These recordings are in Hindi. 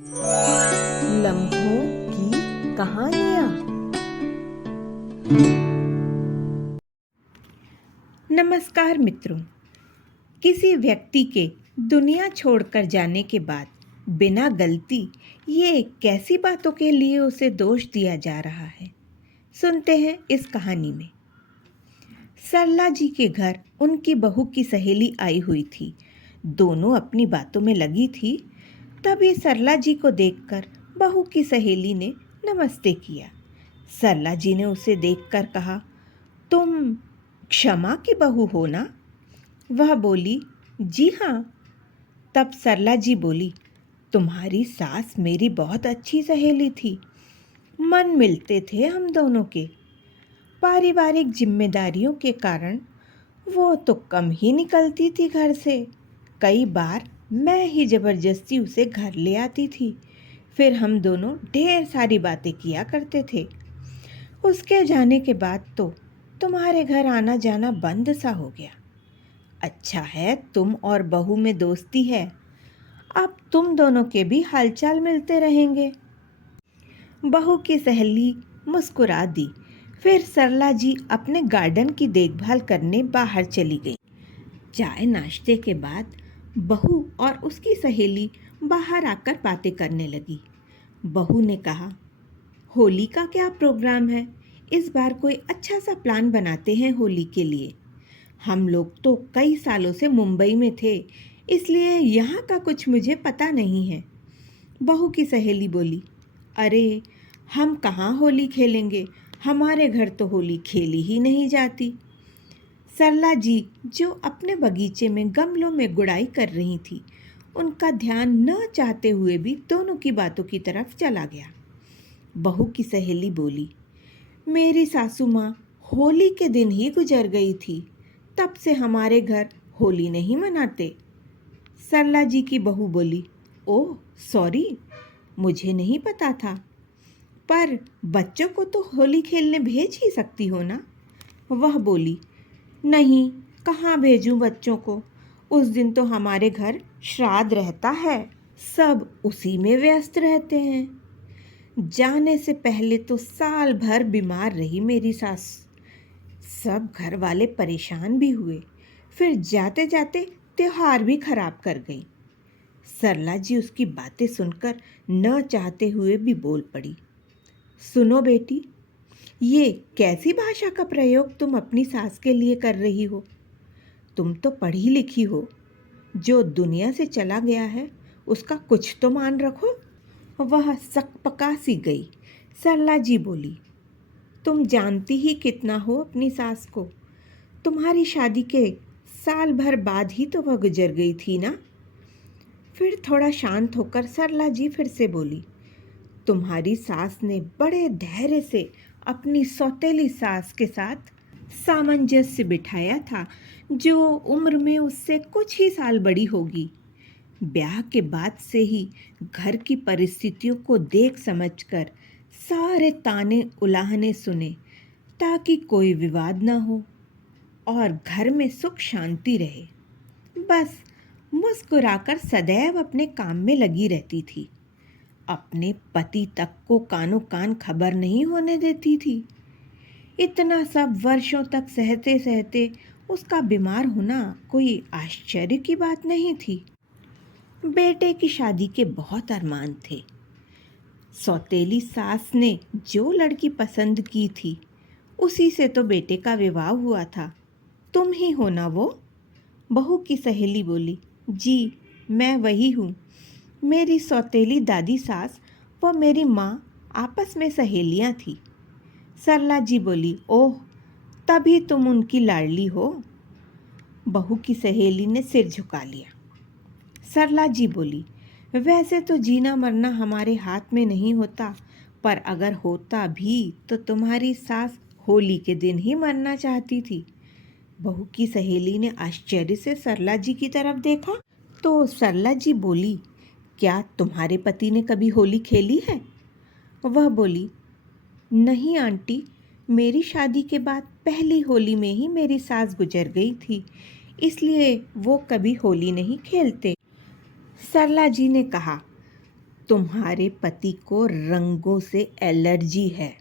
लम्हों की कहानियाँ। नमस्कार मित्रों। किसी व्यक्ति के दुनिया छोड़कर जाने के बाद बिना गलती ये कैसी बातों के लिए उसे दोष दिया जा रहा है, सुनते हैं इस कहानी में। सरला जी के घर उनकी बहू की सहेली आई हुई थी। दोनों अपनी बातों में लगी थी। तभी सरला जी को देखकर बहू की सहेली ने नमस्ते किया। सरला जी ने उसे देखकर कहा, तुम क्षमा की बहू हो ना? वह बोली, जी हाँ। तब सरला जी बोली, तुम्हारी सास मेरी बहुत अच्छी सहेली थी। मन मिलते थे हम दोनों के। पारिवारिक जिम्मेदारियों के कारण वो तो कम ही निकलती थी घर से। कई बार मैं ही जबरदस्ती उसे घर ले आती थी। फिर हम दोनों ढेर सारी बातें किया करते थे। उसके जाने के बाद तो तुम्हारे घर आना जाना बंद सा हो गया। अच्छा है तुम और बहू में दोस्ती है। अब तुम दोनों के भी हालचाल मिलते रहेंगे। बहू की सहेली मुस्कुरा दी। फिर सरला जी अपने गार्डन की देखभाल करने बाहर चली गई। चाय नाश्ते के बाद बहू और उसकी सहेली बाहर आकर बातें करने लगी। बहू ने कहा, होली का क्या प्रोग्राम है? इस बार कोई अच्छा सा प्लान बनाते हैं होली के लिए। हम लोग तो कई सालों से मुंबई में थे, इसलिए यहाँ का कुछ मुझे पता नहीं है। बहू की सहेली बोली, अरे हम कहाँ होली खेलेंगे, हमारे घर तो होली खेली ही नहीं जाती। सरला जी जो अपने बगीचे में गमलों में गुड़ाई कर रही थी, उनका ध्यान न चाहते हुए भी दोनों की बातों की तरफ चला गया। बहू की सहेली बोली, मेरी सासू माँ होली के दिन ही गुजर गई थी, तब से हमारे घर होली नहीं मनाते। सरला जी की बहू बोली, ओह सॉरी, मुझे नहीं पता था। पर बच्चों को तो होली खेलने भेज ही सकती हो ना? वह बोली, नहीं, कहाँ भेजूं बच्चों को? उस दिन तो हमारे घर श्राद्ध रहता है, सब उसी में व्यस्त रहते हैं। जाने से पहले तो साल भर बीमार रही मेरी सास। सब घर वाले परेशान भी हुए। फिर जाते जाते त्योहार भी खराब कर गई। सरला जी उसकी बातें सुनकर न चाहते हुए भी बोल पड़ी, सुनो बेटी, ये कैसी भाषा का प्रयोग तुम अपनी सास के लिए कर रही हो? तुम तो पढ़ी लिखी हो। जो दुनिया से चला गया है उसका कुछ तो मान रखो। वह सकपका सी गई। सरला जी बोली, तुम जानती ही कितना हो अपनी सास को। तुम्हारी शादी के साल भर बाद ही तो वह गुजर गई थी ना? फिर थोड़ा शांत होकर सरला जी फिर से बोली, तुम्हारी सास ने बड़े धैर्य से अपनी सौतेली सास के साथ सामंजस्य बिठाया था, जो उम्र में उससे कुछ ही साल बड़ी होगी। ब्याह के बाद से ही घर की परिस्थितियों को देख समझकर सारे ताने उलाहने सुने, ताकि कोई विवाद ना हो और घर में सुख शांति रहे। बस मुस्कुराकर सदैव अपने काम में लगी रहती थी। अपने पति तक को कानों कान खबर नहीं होने देती थी। इतना सब वर्षों तक सहते सहते उसका बीमार होना कोई आश्चर्य की बात नहीं थी। बेटे की शादी के बहुत अरमान थे। सौतेली सास ने जो लड़की पसंद की थी, उसी से तो बेटे का विवाह हुआ था। तुम ही हो ना वो? बहू की सहेली बोली, जी मैं वही हूँ। मेरी सौतेली दादी सास व मेरी माँ आपस में सहेलियाँ थी। सरला जी बोली, ओह तभी तुम उनकी लाडली हो। बहू की सहेली ने सिर झुका लिया। सरला जी बोली, वैसे तो जीना मरना हमारे हाथ में नहीं होता, पर अगर होता भी तो तुम्हारी सास होली के दिन ही मरना चाहती थी। बहू की सहेली ने आश्चर्य से सरला जी की तरफ देखा तो सरला जी बोली, क्या तुम्हारे पति ने कभी होली खेली है? वह बोली, नहीं आंटी, मेरी शादी के बाद पहली होली में ही मेरी सास गुजर गई थी, इसलिए वो कभी होली नहीं खेलते। सरला जी ने कहा, तुम्हारे पति को रंगों से एलर्जी है।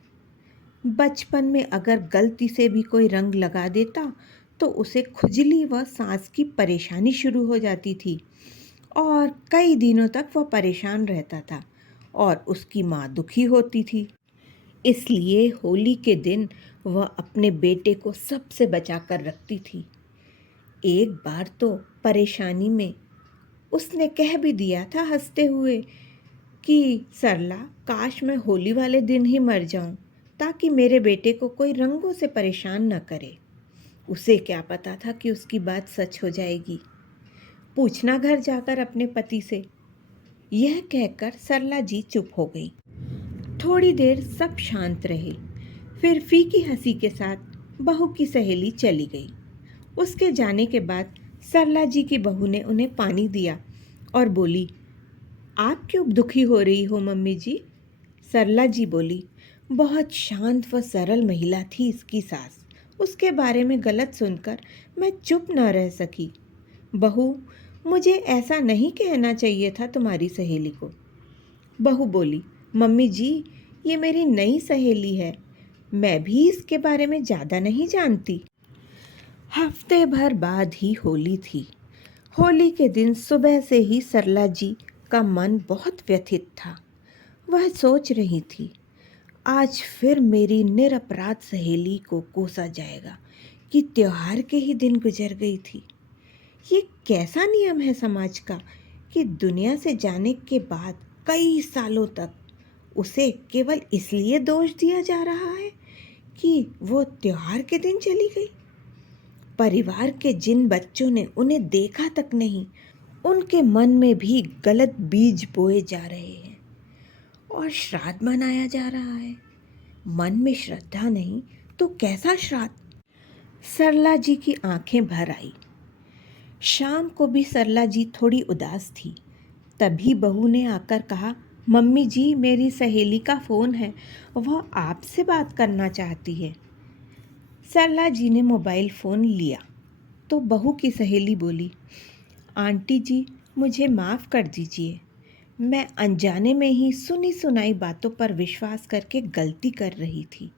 बचपन में अगर गलती से भी कोई रंग लगा देता तो उसे खुजली व सांस की परेशानी शुरू हो जाती थी और कई दिनों तक वह परेशान रहता था और उसकी माँ दुखी होती थी। इसलिए होली के दिन वह अपने बेटे को सबसे बचा कर रखती थी। एक बार तो परेशानी में उसने कह भी दिया था हंसते हुए कि सरला, काश मैं होली वाले दिन ही मर जाऊं ताकि मेरे बेटे को कोई रंगों से परेशान न करे। उसे क्या पता था कि उसकी बात सच हो जाएगी। पूछना घर जाकर अपने पति से। यह कहकर सरला जी चुप हो गई। थोड़ी देर सब शांत रहे। फिर फीकी हंसी के साथ बहू की सहेली चली गई। उसके जाने के बाद सरला जी की बहू ने उन्हें पानी दिया और बोली, आप क्यों दुखी हो रही हो मम्मी जी? सरला जी बोली, बहुत शांत व सरल महिला थी इसकी सास। उसके बारे में गलत सुनकर मैं चुप न रह सकी। बहू, मुझे ऐसा नहीं कहना चाहिए था तुम्हारी सहेली को। बहू बोली, मम्मी जी, ये मेरी नई सहेली है, मैं भी इसके बारे में ज़्यादा नहीं जानती। हफ्ते भर बाद ही होली थी। होली के दिन सुबह से ही सरला जी का मन बहुत व्यथित था। वह सोच रही थी, आज फिर मेरी निरपराध सहेली को कोसा जाएगा कि त्योहार के ही दिन गुजर गई थी। ये कैसा नियम है समाज का कि दुनिया से जाने के बाद कई सालों तक उसे केवल इसलिए दोष दिया जा रहा है कि वो त्योहार के दिन चली गई। परिवार के जिन बच्चों ने उन्हें देखा तक नहीं, उनके मन में भी गलत बीज बोए जा रहे हैं और श्राद्ध मनाया जा रहा है। मन में श्रद्धा नहीं तो कैसा श्राद्ध? सरला जी की आंखें भर आई। शाम को भी सरला जी थोड़ी उदास थी। तभी बहू ने आकर कहा, मम्मी जी, मेरी सहेली का फ़ोन है, वह आपसे बात करना चाहती है। सरला जी ने मोबाइल फ़ोन लिया तो बहू की सहेली बोली, आंटी जी, मुझे माफ़ कर दीजिए, मैं अनजाने में ही सुनी सुनाई बातों पर विश्वास करके गलती कर रही थी।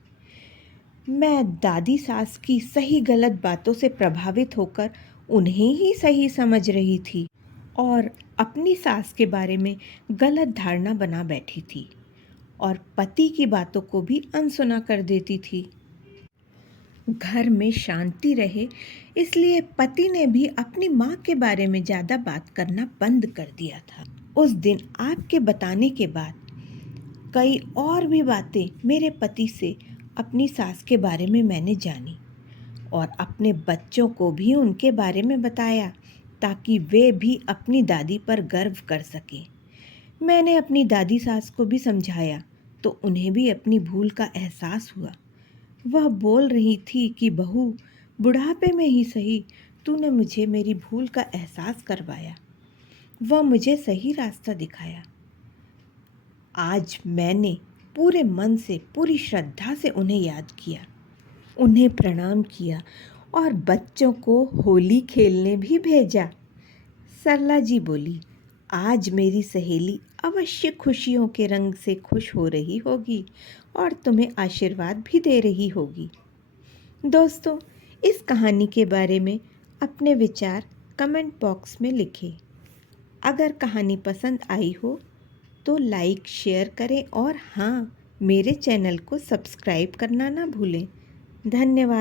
मैं दादी सास की सही गलत बातों से प्रभावित होकर उन्हें ही सही समझ रही थी और अपनी सास के बारे में गलत धारणा बना बैठी थी और पति की बातों को भी अनसुना कर देती थी। घर में शांति रहे इसलिए पति ने भी अपनी माँ के बारे में ज़्यादा बात करना बंद कर दिया था। उस दिन आपके बताने के बाद कई और भी बातें मेरे पति से अपनी सास के बारे में मैंने जानी और अपने बच्चों को भी उनके बारे में बताया ताकि वे भी अपनी दादी पर गर्व कर सकें। मैंने अपनी दादी सास को भी समझाया तो उन्हें भी अपनी भूल का एहसास हुआ। वह बोल रही थी कि बहू, बुढ़ापे में ही सही तूने मुझे मेरी भूल का एहसास करवाया, वह मुझे सही रास्ता दिखाया। आज मैंने पूरे मन से, पूरी श्रद्धा से उन्हें याद किया, उन्हें प्रणाम किया और बच्चों को होली खेलने भी भेजा। सरला जी बोली, आज मेरी सहेली अवश्य खुशियों के रंग से खुश हो रही होगी और तुम्हें आशीर्वाद भी दे रही होगी। दोस्तों, इस कहानी के बारे में अपने विचार कमेंट बॉक्स में लिखें। अगर कहानी पसंद आई हो तो लाइक, शेयर करें और हाँ, मेरे चैनल को सब्सक्राइब करना ना भूलें। धन्यवाद।